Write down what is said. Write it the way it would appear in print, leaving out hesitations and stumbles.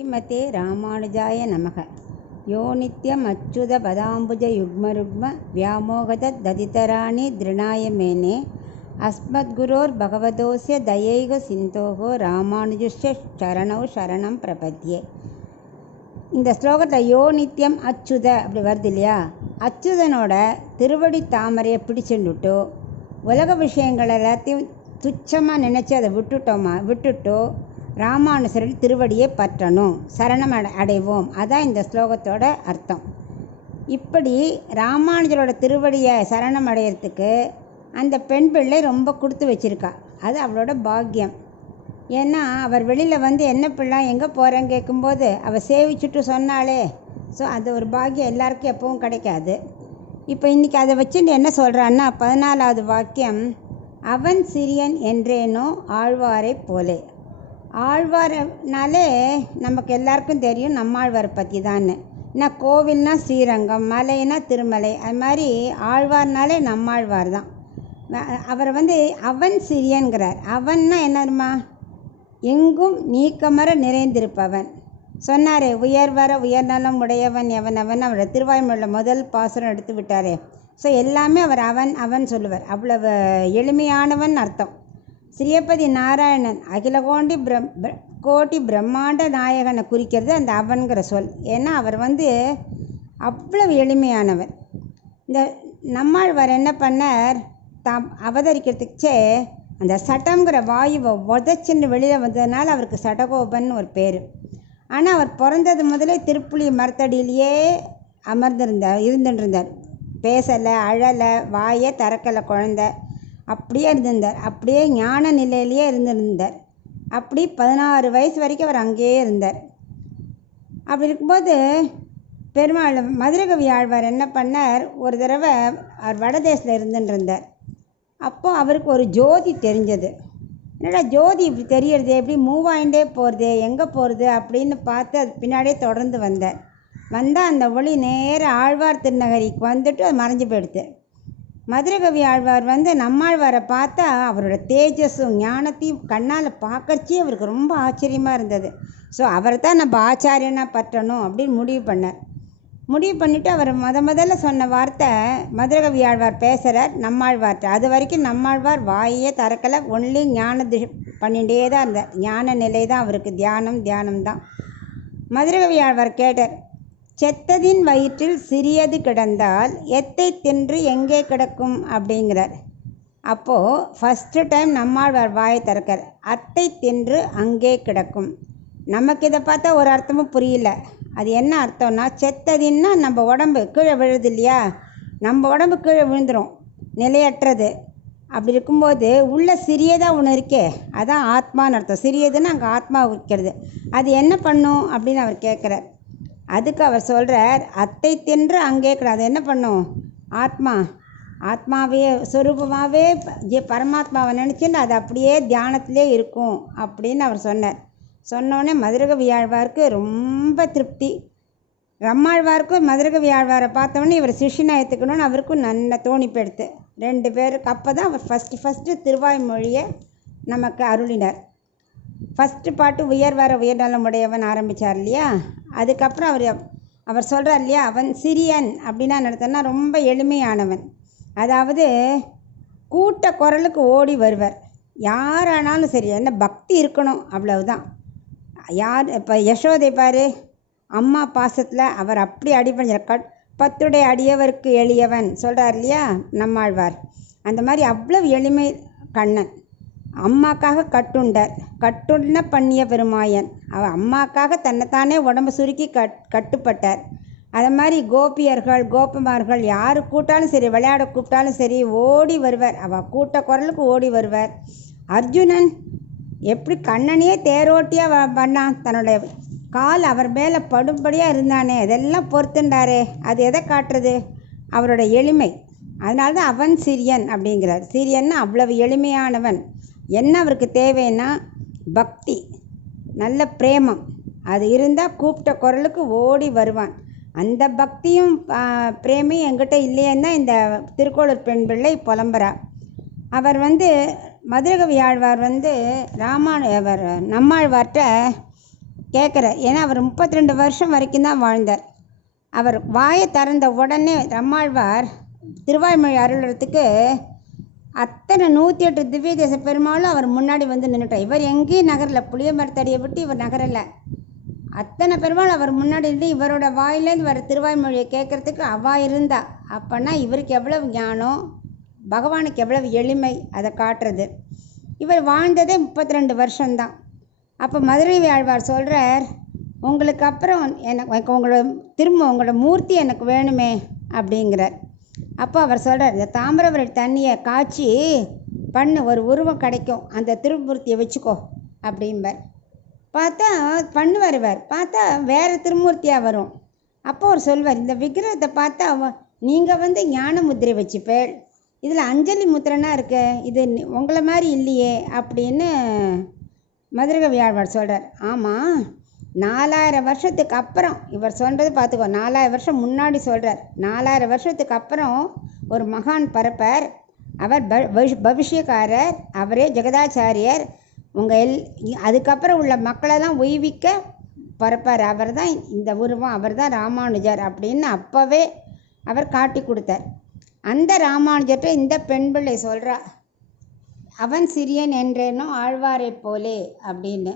ஸ்ரீமதே ராமானுஜாய நமக. யோ நித்யம் அச்சுத பதாம்புஜ யுக்மருக்ம வியாமோகதத் ததிதராணி திருணாய மேனே அஸ்மத்குரோர் பகவதோஸ்ய தயைக சிந்தோகோ ராமானுஜஸ்ய சரணௌ சரணம் பிரபத்யே. இந்த ஸ்லோகத்தில் யோ நித்யம் அச்சுத அப்படி வருது இல்லையா? அச்சுதனோட திருவடி தாமரையை பிடிச்சுட்டு உலக விஷயங்கள் எல்லாத்தையும் துச்சமாக நினச்சி அதை விட்டுட்டோ ராமானுஜரின் திருவடியை பற்றணும், சரணம் அடைவோம். அதான் இந்த ஸ்லோகத்தோட அர்த்தம். இப்படி ராமானுஜரோட திருவடியை சரணம் அடையிறதுக்கு அந்த பெண் பிள்ளை ரொம்ப கொடுத்து வச்சுருக்கா. அது அவளோட பாக்கியம். ஏன்னா அவர் வெளியில் வந்து என்ன பிள்ளை எங்கே போகிறேன்னு கேட்கும்போது அவள் சேவிச்சுட்டு சொன்னாலே. ஸோ அது ஒரு பாக்கியம் எல்லாருக்கும் எப்பவும் கிடைக்காது. இப்போ இன்றைக்கி அதை வச்சுட்டு என்ன சொல்கிறான்னா 14வது வாக்கியம், அவன் சிறியன் என்றேனோ ஆழ்வாரை போலே. ஆழ்வார்னாலே நமக்கு எல்லாருக்கும் தெரியும் நம்மாழ்வாரை பற்றி தான். ஏன்னா கோவில்னா ஸ்ரீரங்கம், மலைனா திருமலை, அது மாதிரி ஆழ்வார்னாலே நம்மாழ்வார் தான். அவரை வந்து அவன் சிறியன்கிறார். அவன்னா என்னதுமா? எங்கும் நீக்கமர நிறைந்திருப்பவன். சொன்னாரே உயர்வர உயர்நலம் உடையவன் எவனவன், அவரோட திருவாய்மொழியில் முதல் பாசுரம் எடுத்து விட்டாரே. ஸோ எல்லாமே அவர் அவன் அவன் சொல்லுவார். அவ்வளவு எளிமையானவன் அர்த்தம். ஸ்ரீபதி நாராயணன் அகில கோட்டி பிரம்மாண்ட நாயகனை குறிக்கிறது அந்த அவன்கிற சொல். ஏன்னா அவர் வந்து அவ்வளவு எளிமையானவர். இந்த நம்மாழ்வார் என்ன பண்ணார், தாம் அவதரிக்கிறதுக்கே அந்த சட்டங்கிற வாயுவை உதச்சின்னு வெளியில் வந்ததுனால அவருக்கு சடகோபன் ஒரு பேர். ஆனால் அவர் பிறந்தது முதலே திருப்புளி மரத்தடியிலேயே இருந்துருந்தார். பேசலை, அழலை, வாயை திறக்கலை, குழந்தை அப்படியே இருந்திருந்தார். அப்படியே ஞான நிலையிலேயே இருந்திருந்தார். அப்படி 16 வயசு வரைக்கும் அவர் அங்கேயே இருந்தார். அப்படி இருக்கும்போது பெருமாள் மதுரகவி ஆழ்வார் என்ன பண்ணார், ஒரு தடவை அவர் வடதேசத்தில் இருந்துருந்தார். அப்போது அவருக்கு ஒரு ஜோதி தெரிஞ்சது. என்னடா ஜோதி இப்படி தெரியறது, எப்படி மூவ் ஆகிண்டே போகிறது, எங்கே போகிறது அப்படின்னு பார்த்து அது பின்னாடியே தொடர்ந்து வந்தால் அந்த ஒளி நேர ஆழ்வார் திருநகரிக்கு வந்துட்டு அது மறைஞ்சு போயிடுது. மதுரகவி ஆழ்வார் வந்து நம்மாழ்வாரை பார்த்தா அவரோட தேஜஸும் ஞானத்தையும் கண்ணால் பார்க்கறச்சே அவருக்கு ரொம்ப ஆச்சரியமாக இருந்தது. ஸோ அவரை தான் நம்ம ஆச்சாரியனாக பற்றணும் அப்படின்னு முடிவு பண்ணிவிட்டு அவர் முதல்ல சொன்ன வார்த்தை, மதுரகவி ஆழ்வார் பேசுகிறார் நம்மாழ்வார்கிட்ட. அது வரைக்கும் நம்மாழ்வார் வாயே திறக்கலை, ஒன்லி ஞான பண்ணிகிட்டே தான் இருந்தார். ஞான நிலை தான் அவருக்கு, தியானம் தான். மதுரகவி ஆழ்வார் கேட்டார், செத்ததின் வயிற்றில் சிறியது கிடந்தால் எத்தை தின்று எங்கே கிடக்கும் அப்படிங்கிறார். அப்போது ஃபஸ்ட்டு டைம் நம்மாழ்வார் வாயை திறக்கார், அத்தை தின்று அங்கே கிடக்கும். நமக்கு இதை பார்த்தா ஒரு அர்த்தமும் புரியல. அது என்ன அர்த்தம்னா, செத்ததின்னா நம்ம உடம்பு கீழே விழுது இல்லையா, நம்ம உடம்பு கீழே விழுந்துடும், நிலையற்றது. அப்படி இருக்கும்போது உள்ள சிறியதாக ஒன்று இருக்கே, அதான் ஆத்மான்னு அர்த்தம். சிறியதுன்னு அங்கே ஆத்மா வைக்கிறது. அது என்ன பண்ணும் அப்படின்னு அவர் கேட்குறார். அதுக்கு அவர் சொல்கிறார், அத்தை தின்று அங்கே கிடையாது. என்ன பண்ணும்? ஆத்மாவே சொரூபமாகவே பரமாத்மாவை நினச்சின்னு அது அப்படியே தியானத்திலே இருக்கும் அப்படின்னு அவர் சொன்னோடனே மதுரகவி ஆழ்வாருக்கு ரொம்ப திருப்தி. நம்மாழ்வாருக்கும் மதுரகவி ஆழ்வாரை பார்த்தோன்னே இவர் சிஷ்யனாக ஏற்றுக்கணும்னு அவருக்கும் நல்ல தோணிப்பெடுத்து. 2 பேருக்கு அப்போ தான் அவர் ஃபஸ்ட்டு திருவாய்மொழியை நமக்கு அருளினார். ஃபஸ்ட்டு பாட்டு உயர்வர உயர்நலம் உடையவன் ஆரம்பித்தார் இல்லையா? அதுக்கப்புறம் அவர் சொல்கிறார் இல்லையா, அவன் சிறியன் அப்படின்னா நடத்தினா ரொம்ப எளிமையானவன். அதாவது கூட்ட குரலுக்கு ஓடி வருவர். யாரானாலும் சரி, என்ன பக்தி இருக்கணும், அவ்வளவுதான். யார் இப்போ யசோதை பாரு, அம்மா பாசத்தில் அவர் அப்படி அடிபணிஞ்சார். 10 அடியவருக்கு எளியவன் சொல்கிறார் இல்லையா நம்மாழ்வார். அந்த மாதிரி அவ்வளவு எளிமை கண்ணன். அம்மாக்காக கட்டுண்ண பண்ணிய பெருமாயன். அவர் அம்மாக்காக தன்னைத்தானே உடம்பு சுருக்கி கட்டுப்பட்டார். அதை மாதிரி கோபியர்கள் கோபமார்கள் யார் கூட்டாலும் சரி, விளையாட கூப்பிட்டாலும் சரி ஓடி வருவார். அவள் கூட்ட குரலுக்கு ஓடி வருவார். அர்ஜுனன் எப்படி கண்ணனையே தேரோட்டியாக பண்ணான், தன்னுடைய கால் அவர் மேலே படும்படியாக இருந்தானே, அதெல்லாம் பொறுத்துண்டாரே. அது எதை காட்டுறது? அவரோட எளிமை. அதனால தான் அவன் சிறியன் அப்படிங்கிறார். சிறியன்னா அவ்வளவு எளிமையானவன். என்ன அவருக்கு தேவைன்னா பக்தி, நல்ல பிரேமம். அது இருந்தால் கூப்பிட்ட குரலுக்கு ஓடி வருவான். அந்த பக்தியும் பிரேமையும் என்கிட்ட இல்லையேன்னு தான் இந்த திருக்கோளூர் பெண் பிள்ளை புலம்புறா. அவர் வந்து மதுரகவி ஆழ்வார் வந்து நம்மாழ்வார்கிட்ட கேட்குறார். ஏன்னா அவர் 32 வருஷம் வரைக்கும் தான் வாழ்ந்தார். அவர் வாயை திறந்த உடனே நம்மாழ்வார் திருவாய்மொழி அருளுறதுக்கு அத்தனை 108 திவ்ய தேச பெருமாளும் அவர் முன்னாடி வந்து நின்றுட்டார். இவர் எங்கேயும் நகரில், புளிய மரத்தடியை விட்டு இவர் நகரலை. அத்தனை பெருமாள் அவர் முன்னாடி இருந்து இவரோட வாயிலேருந்து வர திருவாய்மொழியை கேட்குறதுக்கு அவா இருந்தா. அப்போனா இவருக்கு எவ்வளவு ஞானம், பகவானுக்கு எவ்வளவு எளிமை, அதை காட்டுறது. இவர் வாழ்ந்ததே 32 வருஷம்தான். அப்போ மதுரை ஆழ்வார் சொல்கிறார், உங்களுக்கு அப்புறம் எனக்கு உங்களோட மூர்த்தி எனக்கு வேணுமே அப்படிங்கிறார். அப்போ அவர் சொல்கிறார், இந்த தாமிரபரணி தண்ணியை காய்ச்சி பண்ணு, ஒரு உருவம் கிடைக்கும், அந்த திருமூர்த்தியை வச்சுக்கோ அப்படிம்பார். பார்த்தா பண்ணுவார். இவர் பார்த்தா வேறு திருமூர்த்தியாக வரும். அப்போ அவர் சொல்வார், இந்த விக்கிரகத்தை பார்த்தா நீங்கள் ஞான முத்திரை வச்சுப்பேள், இதில் அஞ்சலி முத்திரைனா இருக்கு, இது உங்களை மாதிரி இல்லையே அப்படின்னு மதுரகவி ஆழ்வார் சொல்கிறார். ஆமாம், 4000 வருஷத்துக்கு அப்புறம் இவர் சொல்கிறது பார்த்துக்கோ. 4000 வருஷம் முன்னாடி சொல்கிறார். 4000 வருஷத்துக்கு அப்புறம் ஒரு மகான் பரப்பர். அவர் பவிஷ்யக்காரர், அவரே ஜெகதாச்சாரியர். அதுக்கப்புறம் உள்ள மக்களெல்லாம் உய்விக்க பரப்பார். அவர் தான் இந்த உருவம், அவர் தான் ராமானுஜர் அப்படின்னு அப்போவே அவர் காட்டி கொடுத்தார். அந்த ராமானுஜர்கிட்ட இந்த பெண் பிள்ளை சொல்கிறா, அவன் சிறியன் என்றேனோ ஆழ்வாரை போலே அப்படின்னு.